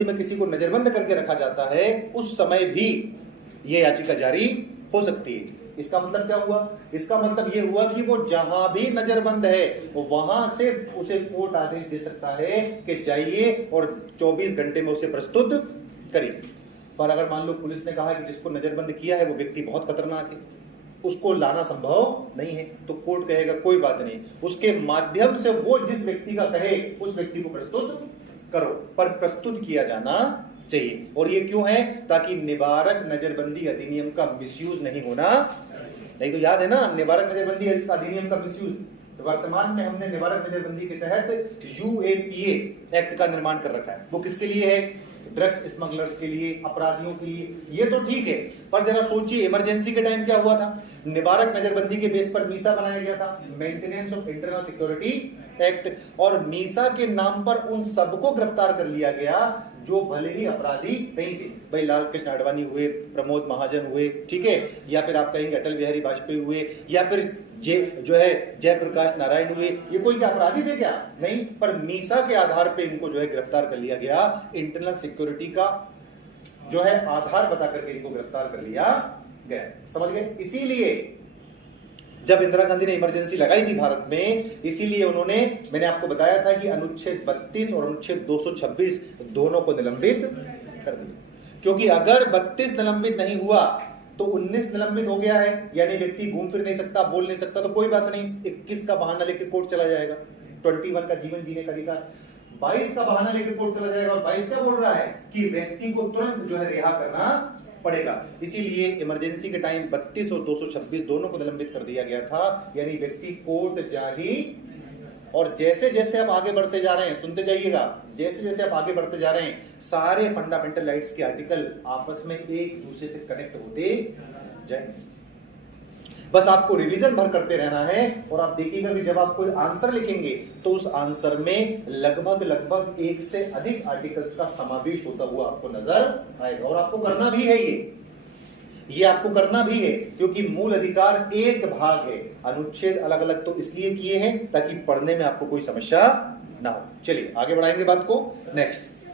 में किसी को नजरबंद करके रखा जाता है उस समय भी यह याचिका जारी हो सकती है। इसका मतलब क्या हुआ? इसका मतलब यह हुआ कि वो जहां भी नजरबंद है वहां से उसे कोर्ट आदेश दे सकता है कि जाइए और 24 घंटे में उसे प्रस्तुत करिए। पर अगर मान लो पुलिस ने कहा कि जिसको नजरबंद किया है वो व्यक्ति बहुत खतरनाक है, उसको लाना संभव नहीं है, तो कोर्ट कहेगा कोई बात नहीं, उसके माध्यम से वो जिस व्यक्ति का कहे उस व्यक्ति को प्रस्तुत करो, पर प्रस्तुत किया जाना चाहिए। और ये क्यों है? ताकि निवारक नजरबंदी अधिनियम का मिसयूज नहीं होना। नहीं तो याद है ना, निवारक नजरबंदी अधिनियम का मिसयूज वर्तमान में हमने निवारक नजरबंदी के तहत यूएपीए एक्ट का निर्माण कर रखा है। वो किसके लिए है? ड्रग्स स्मगलर्स के लिए, अपराधियों के लिए। ये तो ठीक है, पर जरा सोचिए इमरजेंसी के टाइम क्या हुआ था। निवारक नजरबंदी के बेस पर मीसा बनाया गया था, maintenance of internal security act, और मीसा के नाम पर उन सबको गिरफ्तार कर लिया गया जो भले ही अपराधी नहीं थे। भाई लाल कृष्ण आडवाणी हुए, प्रमोद महाजन हुए, ठीक है, या फिर आप कहेंगे अटल बिहारी वाजपेयी हुए, या फिर जयप्रकाश नारायण हुए। ये कोई क्या अपराधी थे क्या? नहीं, पर मीसा के आधार पे इनको गिरफ्तार कर लिया गया। इंटरनल सिक्योरिटी का आधार बता करके इनको गिरफ्तार कर लिया गया। समझ गए? इसीलिए जब इंदिरा गांधी ने इमरजेंसी लगाई थी भारत में, इसीलिए उन्होंने, मैंने आपको बताया था कि अनुच्छेद 32 और अनुच्छेद 226 दोनों को निलंबित कर दिया। क्योंकि अगर 32 निलंबित नहीं हुआ तो 19 निलंबित हो गया है, यानी व्यक्ति घूम फिर नहीं सकता, बोल नहीं सकता, तो कोई बात नहीं, 21 का बहाना लेके कोर्ट चला जाएगा, 21 का जीवन जीने का अधिकार, 22 का बहाना लेके कोर्ट चला जाएगा। और 22 क्या बोल रहा है कि व्यक्ति को तुरंत रिहा करना पड़ेगा। इसीलिए इमरजेंसी के टाइम 32 और 226 दोनों को निलंबित कर दिया गया था, यानी व्यक्ति कोर्ट जा ही। और जैसे जैसे आप आगे बढ़ते जा रहे हैं, सुनते जाइएगा, जैसे जैसे आप आगे बढ़ते जा रहे हैं, सारे फंडामेंटल राइट्स के आर्टिकल आपस में एक दूसरे से कनेक्ट होते जाएंगे। बस आपको रिवीजन भर करते रहना है। और आप देखिएगा कि जब आप कोई आंसर लिखेंगे तो उस आंसर में लगभग एक से अधिक आर्टिकल्स का समावेश होता हुआ आपको नजर आएगा। और आपको करना भी है, ये आपको करना भी है, क्योंकि मूल अधिकार एक भाग है, अनुच्छेद अलग अलग तो इसलिए किए हैं ताकि पढ़ने में आपको कोई समस्या ना हो। चलिए आगे बढ़ाएंगे बात को। नेक्स्ट